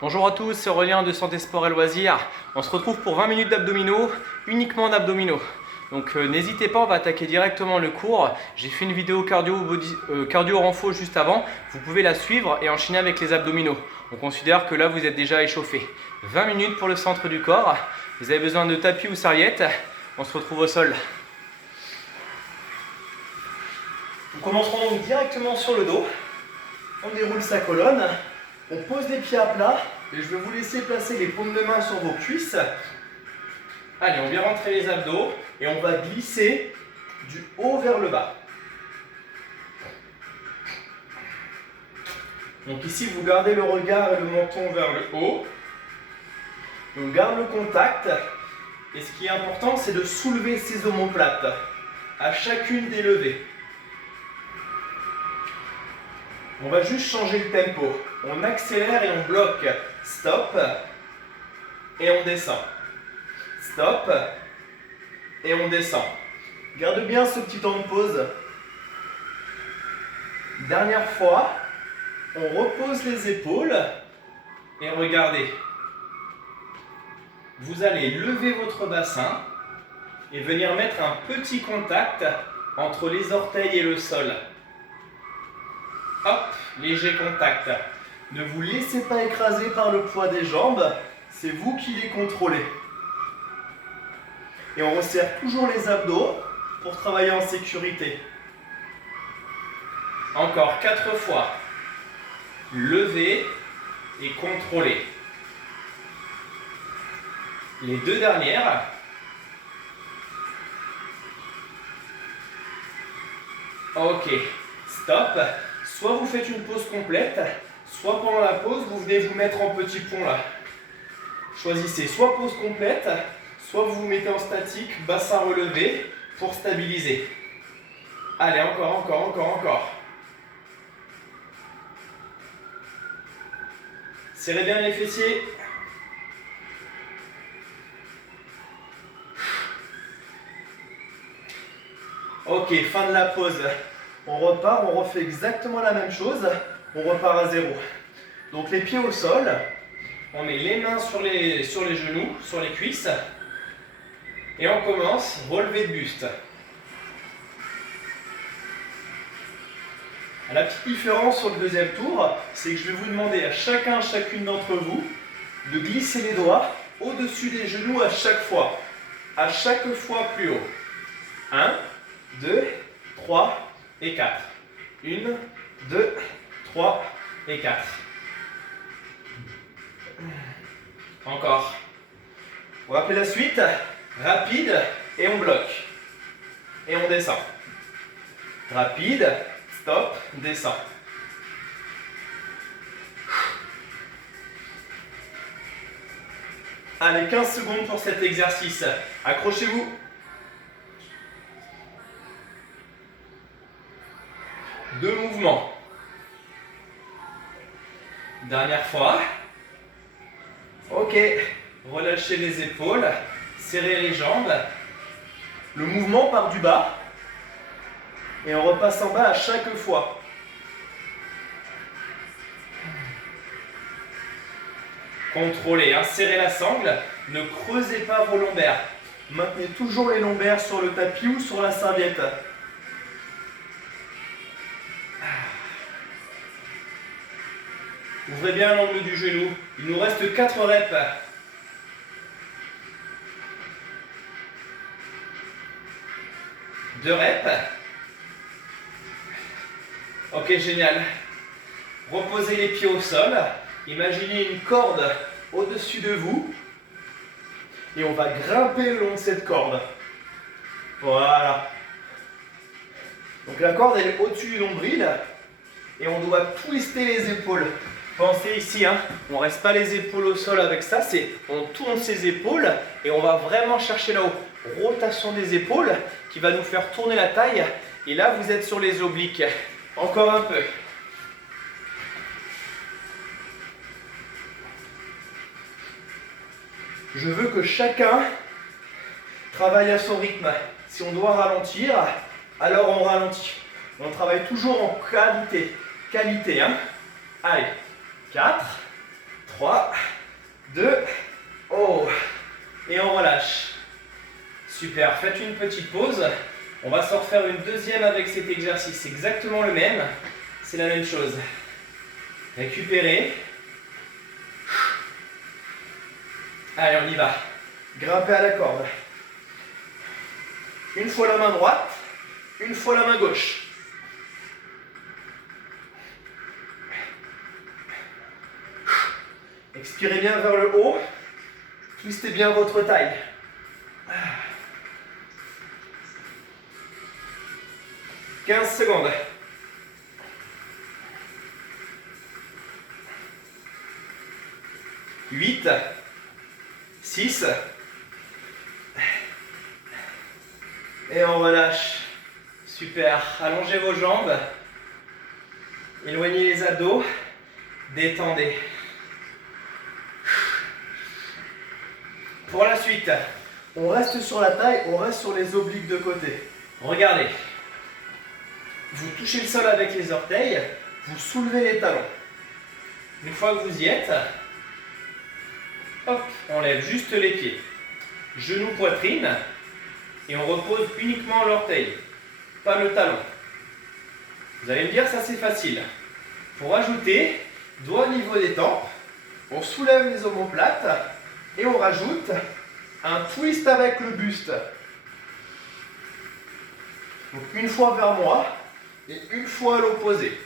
Bonjour à tous, c'est Aurélien de Santé Sport et Loisirs. On se retrouve pour 20 minutes d'abdominaux, uniquement d'abdominaux. Donc n'hésitez pas, on va attaquer directement le cours. J'ai fait une vidéo cardio renfo juste avant. Vous pouvez la suivre et enchaîner avec les abdominaux. On considère que là vous êtes déjà échauffé. 20 minutes pour le centre du corps. Vous avez besoin de tapis ou serviette. On se retrouve au sol. Nous commencerons donc directement sur le dos. On déroule sa colonne. On pose les pieds à plat et je vais vous laisser placer les paumes de main sur vos cuisses. Allez, on vient rentrer les abdos et on va glisser du haut vers le bas. Donc ici, vous gardez le regard et le menton vers le haut. On garde le contact. Et ce qui est important, c'est de soulever ses omoplates à chacune des levées. On va juste changer le tempo. On accélère et on bloque. Stop. Et on descend. Stop. Et on descend. Garde bien ce petit temps de pause. Dernière fois. On repose les épaules. Et regardez. Vous allez lever votre bassin. Et venir mettre un petit contact entre les orteils et le sol. Hop, léger contact. Ne vous laissez pas écraser par le poids des jambes, c'est vous qui les contrôlez. Et on resserre toujours les abdos pour travailler en sécurité. Encore 4 fois. Levez et contrôlez. Les 2 dernières. Ok, stop. Soit vous faites une pause complète, soit pendant la pause, vous venez vous mettre en petit pont là. Choisissez soit pause complète, soit vous vous mettez en statique, bassin relevé pour stabiliser. Allez, encore. Serrez bien les fessiers. Ok, fin de la pause. On repart, on refait exactement la même chose. On repart à zéro. Donc les pieds au sol. On met les mains sur les genoux, sur les cuisses. Et on commence, relevé de buste. La petite différence sur le deuxième tour, c'est que je vais vous demander à chacune d'entre vous de glisser les doigts au-dessus des genoux à chaque fois. À chaque fois plus haut. 1, 2, 3 et 4. 1, 2, 3 et 4. Encore. On va appeler la suite. Rapide et on bloque. Et on descend. Rapide, stop, descend. Allez, 15 secondes pour cet exercice. Accrochez-vous. Deux mouvements. Dernière fois. Ok. Relâchez les épaules. Serrez les jambes. Le mouvement part du bas. Et on repasse en bas à chaque fois. Contrôlez. Serrez la sangle. Ne creusez pas vos lombaires. Maintenez toujours les lombaires sur le tapis ou sur la serviette. Ouvrez bien l'angle du genou. Il nous reste 4 reps. Deux reps. Ok, génial. Reposez les pieds au sol. Imaginez une corde au-dessus de vous. Et on va grimper le long de cette corde. Voilà. Donc la corde, elle est au-dessus du nombril. Et on doit twister les épaules. Pensez ici, on ne reste pas les épaules au sol avec ça, on tourne ses épaules et on va vraiment chercher là-haut. Rotation des épaules qui va nous faire tourner la taille. Et là, vous êtes sur les obliques. Encore un peu. Je veux que chacun travaille à son rythme. Si on doit ralentir, alors on ralentit. On travaille toujours en qualité. Allez, 4, 3, 2, oh, et on relâche. Super, faites une petite pause. On va s'en refaire une deuxième avec cet exercice. C'est exactement le même, c'est la même chose. Récupérez. Allez, on y va. Grimpez à la corde. Une fois la main droite, une fois la main gauche. Expirez bien vers le haut. Twistez bien votre taille. 15 secondes. 8, 6, et on relâche. Super. Allongez vos jambes. Éloignez les abdos. Détendez. Pour la suite, on reste sur la taille, on reste sur les obliques de côté. Regardez. Vous touchez le sol avec les orteils, vous soulevez les talons. Une fois que vous y êtes, hop, on lève juste les pieds. Genoux, poitrine, et on repose uniquement l'orteil, pas le talon. Vous allez me dire, ça c'est facile. Pour ajouter, doigt au niveau des tempes, on soulève les omoplates et on rajoute un twist avec le buste. Donc une fois vers moi et une fois à l'opposé.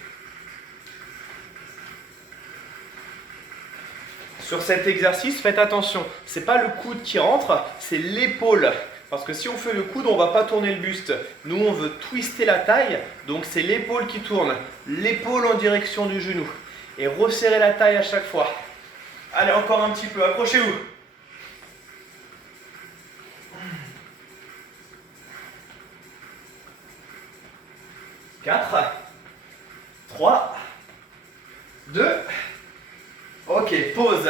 Sur cet exercice, faites attention, ce n'est pas le coude qui rentre, c'est l'épaule. Parce que si on fait le coude, on ne va pas tourner le buste. Nous, on veut twister la taille, donc c'est l'épaule qui tourne. L'épaule en direction du genou. Et resserrer la taille à chaque fois. Allez, encore un petit peu, accrochez-vous. 4, 3, 2, ok, pause.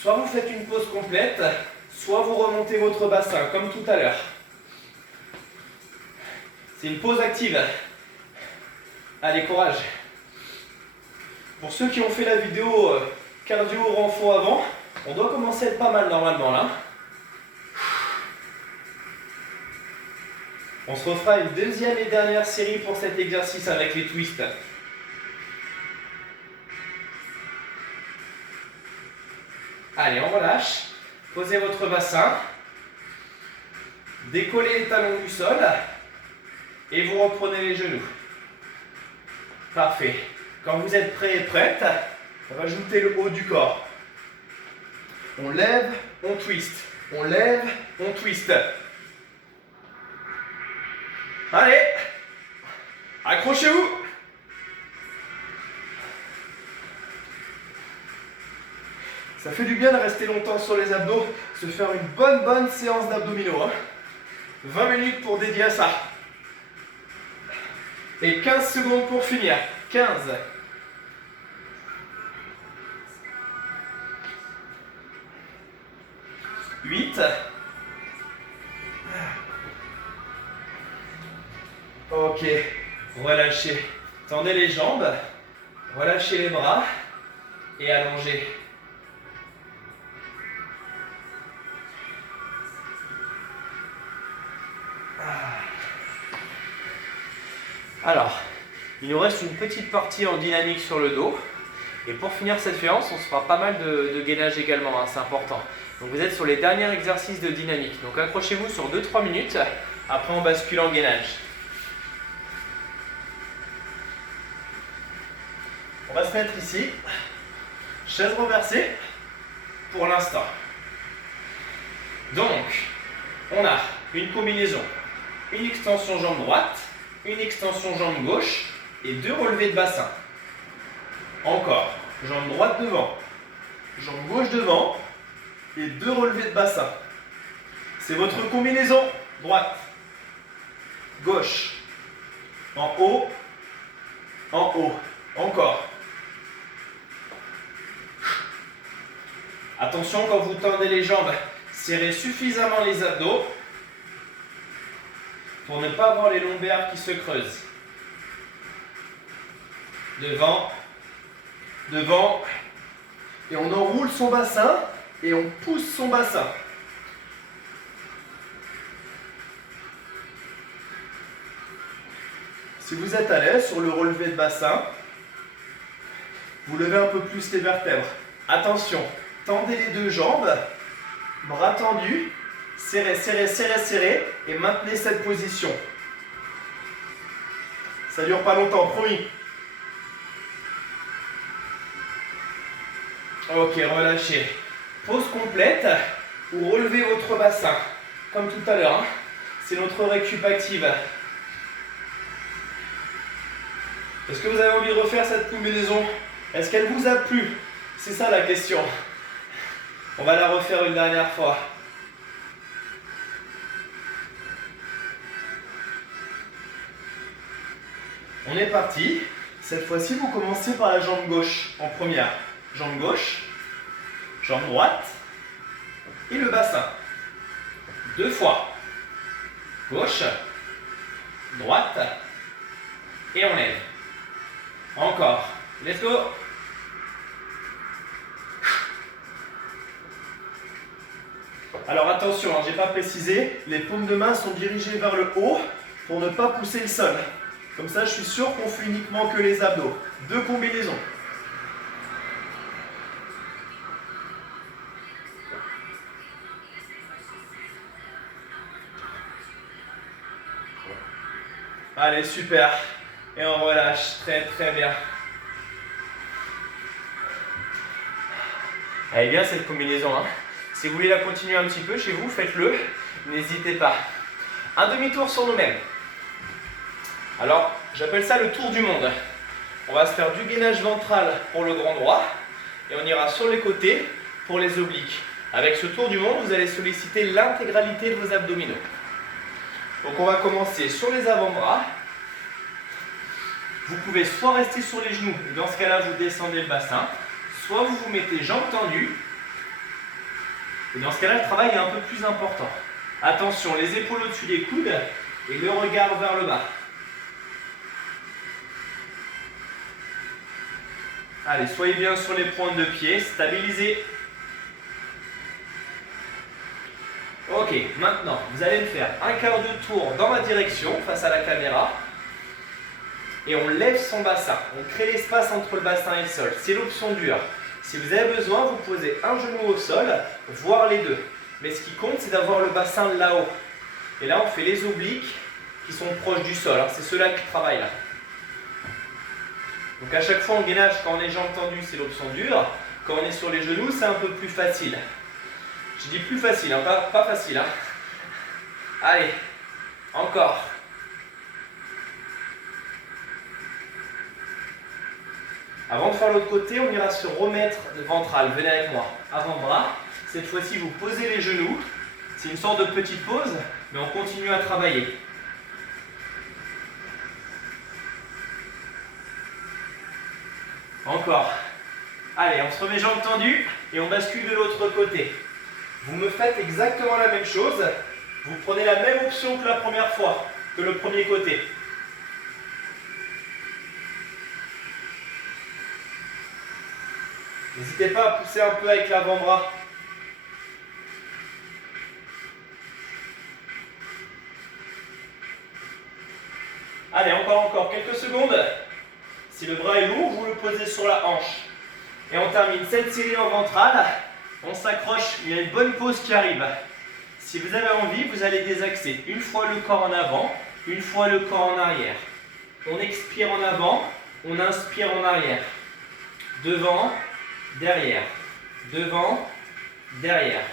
Soit vous faites une pause complète, soit vous remontez votre bassin, comme tout à l'heure. C'est une pause active. Allez, courage. Pour ceux qui ont fait la vidéo cardio renfort avant, on doit commencer à être pas mal normalement là. On se refera une deuxième et dernière série pour cet exercice avec les twists. Allez, on relâche. Posez votre bassin. Décollez les talons du sol. Et vous reprenez les genoux. Parfait. Quand vous êtes prêt et prête, rajoutez le haut du corps. On lève, on twist. On lève, on twist. Allez, accrochez-vous. Ça fait du bien de rester longtemps sur les abdos, se faire une bonne séance d'abdominaux. 20 minutes pour dédier à ça. Et 15 secondes pour finir. 15. 8. Ok, relâchez. Tendez les jambes, relâchez les bras et allongez. Alors, il nous reste une petite partie en dynamique sur le dos. Et pour finir cette séance, on se fera pas mal de gainage également, hein, c'est important. Donc vous êtes sur les derniers exercices de dynamique. Donc accrochez-vous sur 2-3 minutes, après on bascule en gainage. On va se mettre ici, chaise renversée, pour l'instant. Donc, on a une combinaison, une extension jambe droite, une extension jambe gauche et 2 relevés de bassin. Encore, jambe droite devant, jambe gauche devant et 2 relevés de bassin. C'est votre combinaison droite, gauche, en haut, encore. Attention quand vous tendez les jambes, serrez suffisamment les abdos pour ne pas avoir les lombaires qui se creusent. Devant, devant Et on enroule son bassin et on pousse son bassin. Si vous êtes à l'aise sur le relevé de bassin, vous levez un peu plus les vertèbres. Attention, tendez les deux jambes, bras tendus, serrez, serrez, serrez, serrez et maintenez cette position. Ça ne dure pas longtemps, promis. Ok, relâchez. Pause complète ou relevez votre bassin. Comme tout à l'heure, hein. C'est notre récup active. Est-ce que vous avez envie de refaire cette combinaison? Est-ce qu'elle vous a plu? C'est ça la question. On va la refaire une dernière fois. On est parti. Cette fois-ci, vous commencez par la jambe gauche en première. Jambe gauche, jambe droite et le bassin. 2 fois. Gauche, droite et on lève. Encore. Let's go. Alors attention, hein, je n'ai pas précisé, les paumes de main sont dirigées vers le haut pour ne pas pousser le sol. Comme ça, je suis sûr qu'on fait uniquement que les abdos. 2 combinaisons. Allez, super. Et on relâche. Très, très bien. Elle est bien cette combinaison, hein. Si vous voulez la continuer un petit peu chez vous, faites-le. N'hésitez pas. Un demi-tour sur nous-mêmes. Alors, j'appelle ça le tour du monde. On va se faire du gainage ventral pour le grand droit. Et on ira sur les côtés pour les obliques. Avec ce tour du monde, vous allez solliciter l'intégralité de vos abdominaux. Donc on va commencer sur les avant-bras. Vous pouvez soit rester sur les genoux, et dans ce cas-là, vous descendez le bassin. Soit vous vous mettez jambes tendues. Et dans ce cas-là, le travail est un peu plus important. Attention, les épaules au-dessus des coudes et le regard vers le bas. Allez, soyez bien sur les pointes de pied, stabilisez. Ok, maintenant, vous allez me faire un quart de tour dans ma direction, face à la caméra. Et on lève son bassin. On crée l'espace entre le bassin et le sol. C'est l'option dure. Si vous avez besoin, vous posez un genou au sol, voire les deux. Mais ce qui compte, c'est d'avoir le bassin là-haut. Et là, on fait les obliques qui sont proches du sol. C'est ceux-là qui travaillent là. Donc à chaque fois, en gainage, quand on est jambes tendues, c'est l'option dure. Quand on est sur les genoux, c'est un peu plus facile. Je dis plus facile, hein, pas facile. Hein. Allez, encore. Avant de faire l'autre côté, on ira se remettre ventral. Venez avec moi. Avant-bras. Cette fois-ci, vous posez les genoux. C'est une sorte de petite pause, mais on continue à travailler. Encore. Allez, on se remet jambes tendues et on bascule de l'autre côté. Vous me faites exactement la même chose. Vous prenez la même option que la première fois, que le premier côté. N'hésitez pas à pousser un peu avec l'avant-bras. Allez, encore, quelques secondes. Si le bras est lourd, vous le posez sur la hanche. Et on termine cette série en ventral. On s'accroche, il y a une bonne pause qui arrive. Si vous avez envie, vous allez désaxer. Une fois le corps en avant, une fois le corps en arrière. On expire en avant, on inspire en arrière. Devant, derrière. Devant, derrière.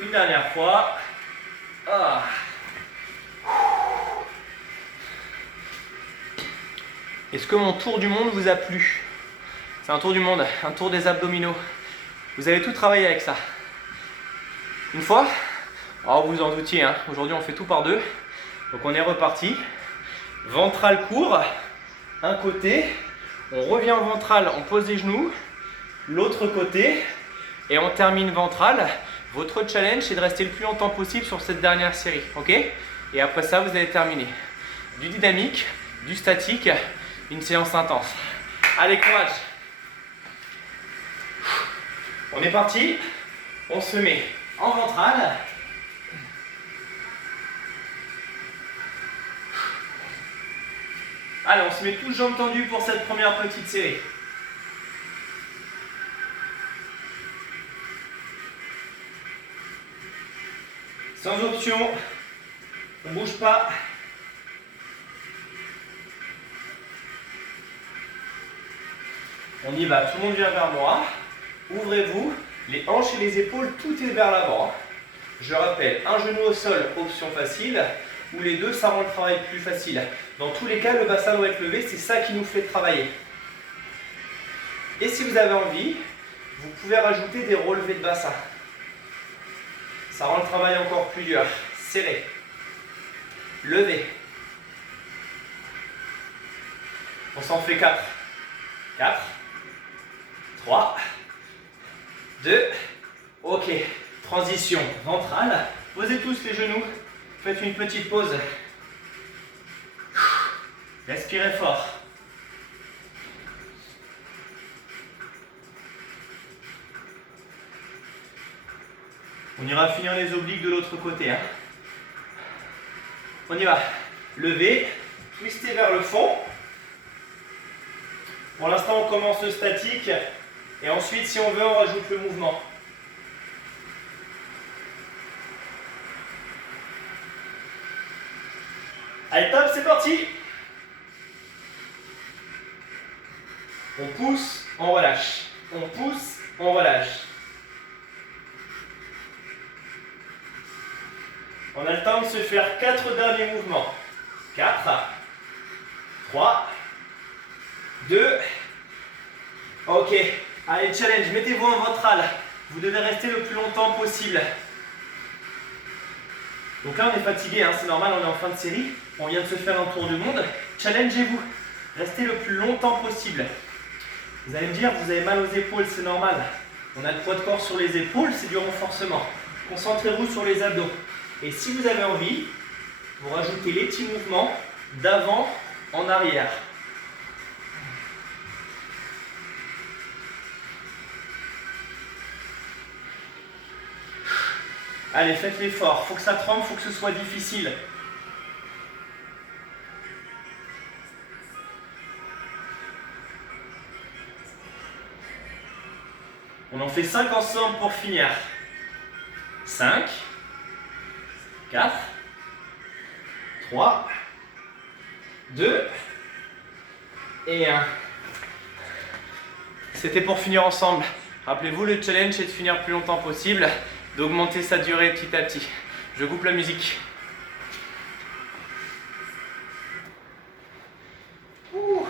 Une dernière fois. Ah. Est-ce que mon tour du monde vous a plu? C'est un tour du monde, un tour des abdominaux. Vous avez tout travaillé avec ça. Une fois, oh, vous en doutiez, hein, aujourd'hui on fait tout par deux. Donc on est reparti. Ventral court, un côté. On revient en ventral, on pose les genoux. L'autre côté. Et on termine ventral. Votre challenge, c'est de rester le plus longtemps possible sur cette dernière série. Ok? Et après ça, vous allez terminer. Du dynamique, du statique, une séance intense. Allez, courage! On est parti. On se met en ventrale. Allez, on se met tous jambes tendues pour cette première petite série. Sans option, on ne bouge pas. On y va, tout le monde vient vers moi. Ouvrez-vous, les hanches et les épaules, tout est vers l'avant. Je rappelle, un genou au sol, option facile, ou les deux, ça rend le travail plus facile. Dans tous les cas, le bassin doit être levé, c'est ça qui nous fait travailler. Et si vous avez envie, vous pouvez rajouter des relevés de bassin. Ça rend le travail encore plus dur. Serré. Levé. On s'en fait 4. 4. 3. 2. Ok. Transition ventrale. Posez tous les genoux. Faites une petite pause. Respirez fort. On ira finir les obliques de l'autre côté. Hein. On y va. Levez, twistez vers le fond. Pour l'instant, on commence le statique. Et ensuite, si on veut, on rajoute le mouvement. Allez, top, c'est parti. On pousse, on relâche. On pousse, on relâche. On a le temps de se faire 4 derniers mouvements. 4, 3, 2, ok. Allez, challenge, mettez-vous en ventrale. Vous devez rester le plus longtemps possible. Donc là, on est fatigué, hein, c'est normal, on est en fin de série. On vient de se faire un tour du monde. Challengez-vous. Restez le plus longtemps possible. Vous allez me dire, vous avez mal aux épaules, c'est normal. On a le poids de corps sur les épaules, c'est du renforcement. Concentrez-vous sur les abdos. Et si vous avez envie, vous rajoutez les petits mouvements d'avant en arrière. Allez, faites l'effort. Il faut que ça tremble, il faut que ce soit difficile. On en fait 5 ensemble pour finir. 5, 4, 3, 2 et 1. C'était pour finir ensemble. Rappelez-vous, le challenge c'est de finir le plus longtemps possible, d'augmenter sa durée petit à petit. Je coupe la musique. Ouh.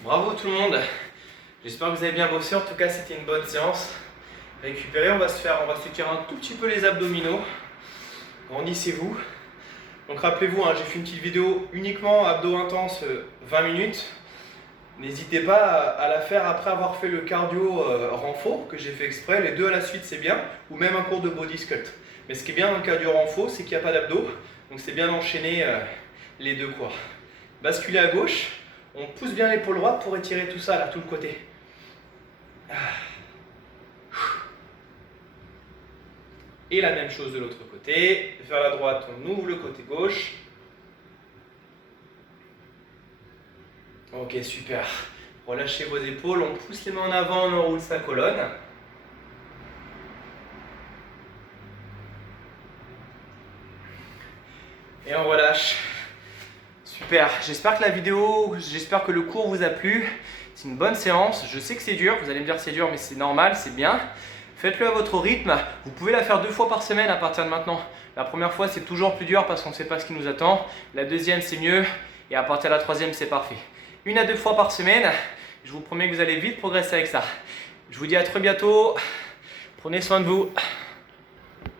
Bravo tout le monde. J'espère que vous avez bien bossé. En tout cas, c'était une bonne séance. Récupérer, on va se tirer un tout petit peu les abdominaux. Grandissez-vous. Donc rappelez-vous, hein, j'ai fait une petite vidéo uniquement abdos intenses 20 minutes. N'hésitez pas à la faire après avoir fait le cardio renfo que j'ai fait exprès. Les deux à la suite, c'est bien. Ou même un cours de body sculpt. Mais ce qui est bien dans le cardio renfo, c'est qu'il n'y a pas d'abdos. Donc c'est bien d'enchaîner les deux quoi. Basculez à gauche. On pousse bien l'épaule droite pour étirer tout ça, là, tout le côté. Et la même chose de l'autre côté. Vers la droite, on ouvre le côté gauche. Ok, super. Relâchez vos épaules, on pousse les mains en avant, on enroule sa colonne. Et on relâche. Super, j'espère que le cours vous a plu. C'est une bonne séance, je sais que c'est dur, vous allez me dire c'est dur mais c'est normal, c'est bien. Faites-le à votre rythme, vous pouvez la faire 2 fois par semaine à partir de maintenant. La première fois c'est toujours plus dur parce qu'on ne sait pas ce qui nous attend. La deuxième c'est mieux et à partir de la troisième c'est parfait. 1 à 2 fois par semaine, je vous promets que vous allez vite progresser avec ça. Je vous dis à très bientôt, prenez soin de vous.